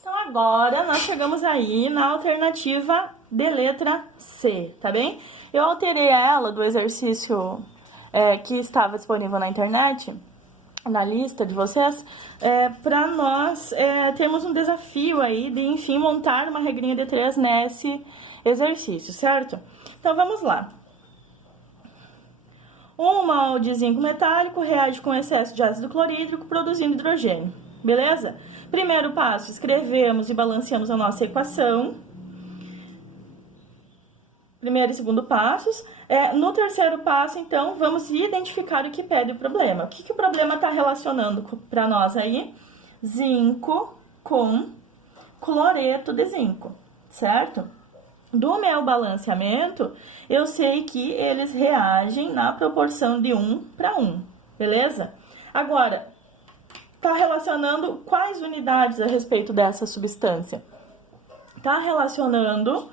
Então, agora nós chegamos aí na alternativa de letra C, tá bem? Eu alterei ela do exercício que estava disponível na internet, na lista de vocês, para nós termos um desafio aí de, enfim, montar uma regrinha de 3 nesse exercício, certo? Então, vamos lá. 1 mol de zinco metálico reage com excesso de ácido clorídrico, produzindo hidrogênio. Beleza? Primeiro passo, escrevemos e balanceamos a nossa equação. Primeiro e segundo passos. No terceiro passo, então, vamos identificar o que pede o problema. O que o problema está relacionando para nós aí? Zinco com cloreto de zinco, certo? Do meu balanceamento, eu sei que eles reagem na proporção de 1 para 1, beleza? Agora, está relacionando quais unidades a respeito dessa substância? Está relacionando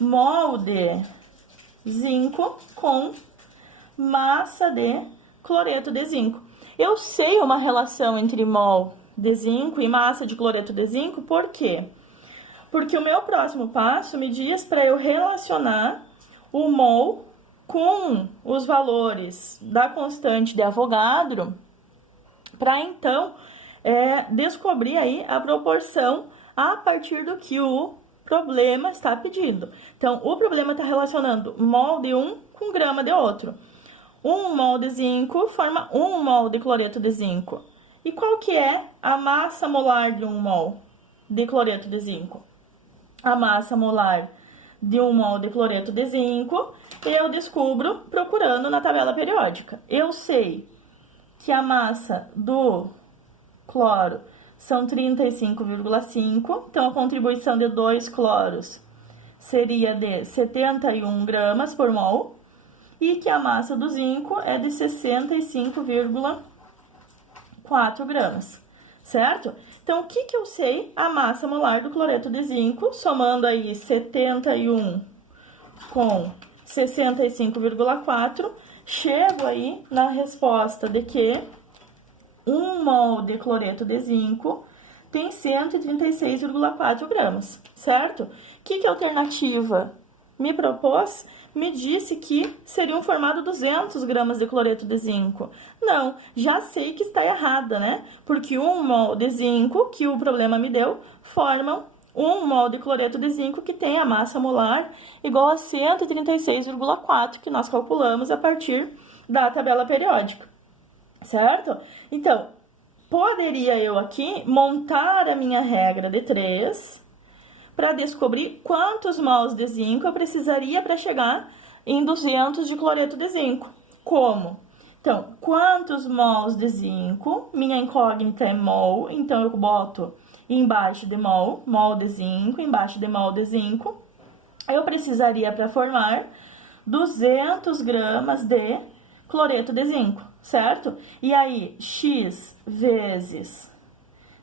mol de zinco com massa de cloreto de zinco. Eu sei uma relação entre mol de zinco e massa de cloreto de zinco, por quê? Porque o meu próximo passo me diz para eu relacionar o mol com os valores da constante de Avogadro, para então descobrir aí a proporção a partir do que o problema está pedindo. Então, o problema está relacionando mol de um com grama de outro. 1 mol de zinco forma 1 mol de cloreto de zinco. E qual que é a massa molar de 1 mol de cloreto de zinco? A massa molar de 1 mol de cloreto de zinco, eu descubro procurando na tabela periódica. Eu sei que a massa do cloro são 35,5, então a contribuição de 2 cloros seria de 71 gramas por mol, e que a massa do zinco é de 65,4 gramas, certo? Então, o que eu sei? A massa molar do cloreto de zinco, somando aí 71 com 65,4, chego aí na resposta de que 1 mol de cloreto de zinco tem 136,4 gramas, certo? O que a alternativa me propôs? Me disse que seriam formados 200 gramas de cloreto de zinco. Não, já sei que está errada, né? Porque 1 mol de zinco, que o problema me deu, formam 1 mol de cloreto de zinco, que tem a massa molar igual a 136,4, que nós calculamos a partir da tabela periódica, certo? Então, poderia eu aqui montar a minha regra de 3 para descobrir quantos mols de zinco eu precisaria para chegar em 200 de cloreto de zinco. Como? Então, quantos mols de zinco? Minha incógnita é mol, então eu boto embaixo de mol, mol de zinco, embaixo de mol de zinco. Eu precisaria para formar 200 gramas de cloreto de zinco, certo? E aí, x vezes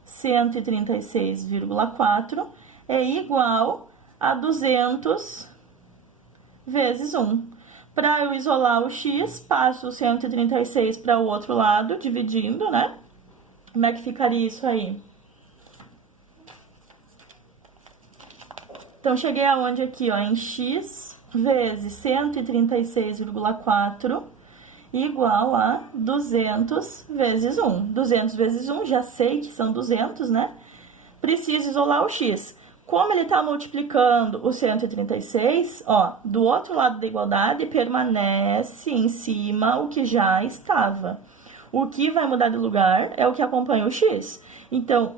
136,4 é igual a 200 vezes 1. Para eu isolar o x, passo o 136 para o outro lado, dividindo, né? Como é que ficaria isso aí? Então, cheguei aonde aqui, ó, em x vezes 136,4 igual a 200 vezes 1. 200 vezes 1, já sei que são 200, né? Preciso isolar o x. Como ele está multiplicando o 136, ó, do outro lado da igualdade permanece em cima o que já estava. O que vai mudar de lugar é o que acompanha o x. Então,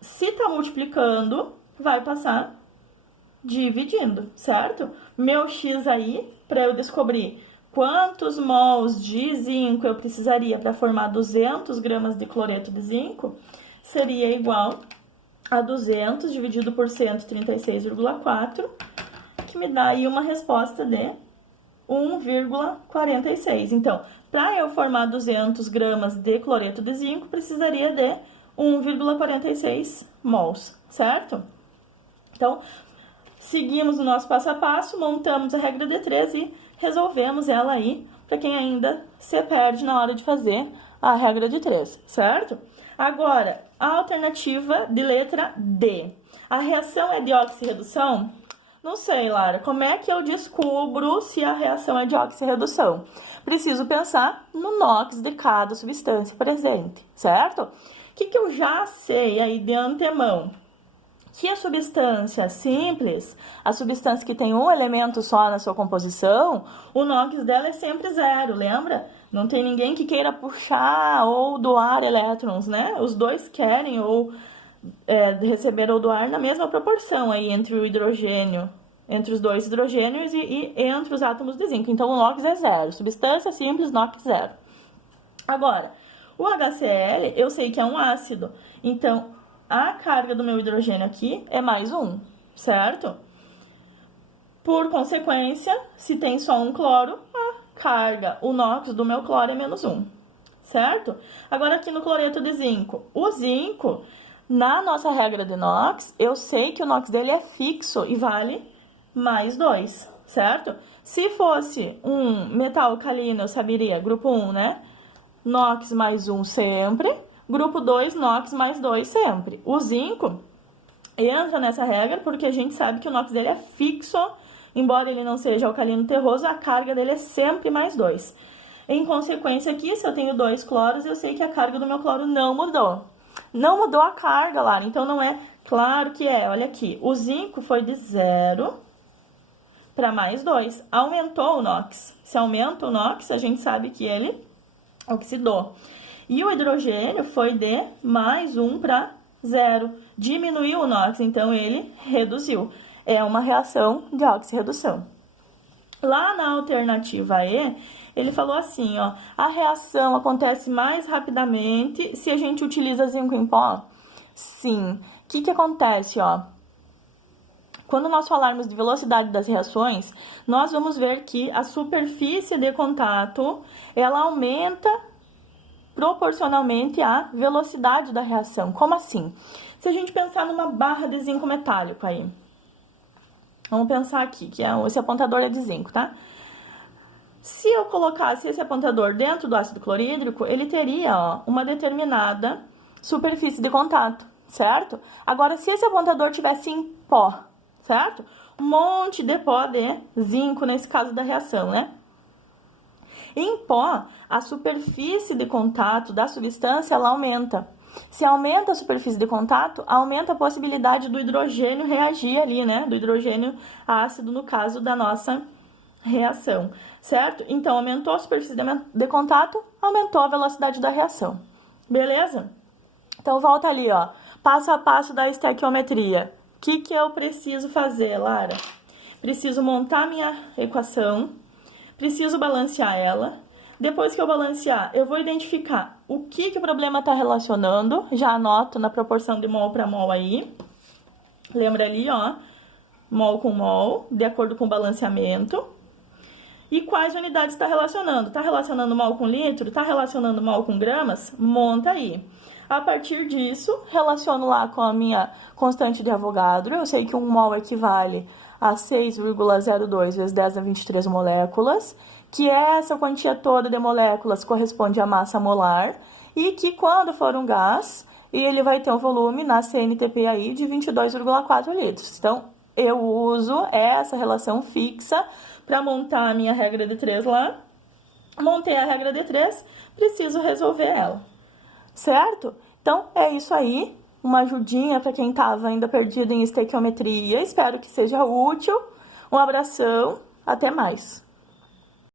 se está multiplicando, vai passar dividindo, certo? Meu x aí, para eu descobrir quantos mols de zinco eu precisaria para formar 200 gramas de cloreto de zinco, seria igual a 200 dividido por 136,4, que me dá aí uma resposta de 1,46. Então, para eu formar 200 gramas de cloreto de zinco, precisaria de 1,46 mols, certo? Então, seguimos o nosso passo a passo, montamos a regra de 3 e resolvemos ela aí, para quem ainda se perde na hora de fazer a regra de 3, certo? Agora, a alternativa de letra D. A reação é de oxirredução? Não sei, Lara. Como é que eu descubro se a reação é de oxirredução? Preciso pensar no NOx de cada substância presente, certo? O que eu já sei aí de antemão? Que a substância simples, a substância que tem um elemento só na sua composição, o NOx dela é sempre zero, lembra? Não tem ninguém que queira puxar ou doar elétrons, né? Os dois querem ou receber ou doar na mesma proporção aí entre o hidrogênio, entre os dois hidrogênios e entre os átomos de zinco. Então, o NOx é zero. Substância simples, NOx zero. Agora, o HCl, eu sei que é um ácido. Então, a carga do meu hidrogênio aqui é mais 1, certo? Por consequência, se tem só um cloro, a carga, o NOx do meu cloro é menos 1, certo? Agora, aqui no cloreto de zinco. O zinco, na nossa regra de NOx, eu sei que o NOx dele é fixo e vale mais 2, certo? Se fosse um metal alcalino, eu saberia, grupo 1, né? NOx mais 1 sempre. Grupo 2, NOx mais 2 sempre. O zinco entra nessa regra porque a gente sabe que o NOx dele é fixo. Embora ele não seja alcalino terroso, a carga dele é sempre mais 2. Em consequência aqui, se eu tenho 2 cloros, eu sei que a carga do meu cloro não mudou. Não mudou a carga, Lara, então não é claro que é. Olha aqui, o zinco foi de 0 para mais 2. Aumentou o NOx. Se aumenta o NOx, a gente sabe que ele oxidou. E o hidrogênio foi de mais 1 para 0. Diminuiu o NOx, então ele reduziu. É uma reação de oxirredução. Lá na alternativa E, ele falou assim, ó, a reação acontece mais rapidamente se a gente utiliza zinco em pó? Sim. O que acontece, ó? Quando nós falarmos de velocidade das reações, nós vamos ver que a superfície de contato, ela aumenta proporcionalmente à velocidade da reação. Como assim? Se a gente pensar numa barra de zinco metálico aí, vamos pensar aqui, que esse apontador é de zinco, tá? Se eu colocasse esse apontador dentro do ácido clorídrico, ele teria, ó, uma determinada superfície de contato, certo? Agora, se esse apontador tivesse em pó, certo? Um monte de pó de zinco, nesse caso da reação, né? Em pó, a superfície de contato da substância, ela aumenta. Se aumenta a superfície de contato, aumenta a possibilidade do hidrogênio reagir ali, né? Do hidrogênio ácido, no caso da nossa reação, certo? Então, aumentou a superfície de contato, aumentou a velocidade da reação. Beleza? Então, volta ali, ó. Passo a passo da estequiometria. O que eu preciso fazer, Lara? Preciso montar minha equação, preciso balancear ela. Depois que eu balancear, eu vou identificar o que o problema está relacionando. Já anoto na proporção de mol para mol aí. Lembra ali, ó, mol com mol, de acordo com o balanceamento. E quais unidades está relacionando? Está relacionando mol com litro? Está relacionando mol com gramas? Monta aí. A partir disso, relaciono lá com a minha constante de Avogadro. Eu sei que 1 mol equivale a 6,02 vezes 10 a 23 moléculas, que essa quantia toda de moléculas corresponde à massa molar, e que quando for um gás, ele vai ter um volume na CNTP aí de 22,4 litros. Então, eu uso essa relação fixa para montar a minha regra de 3 lá. Montei a regra de 3, preciso resolver ela. Certo? Então, é isso aí. Uma ajudinha para quem estava ainda perdido em estequiometria. Espero que seja útil. Um abração. Até mais.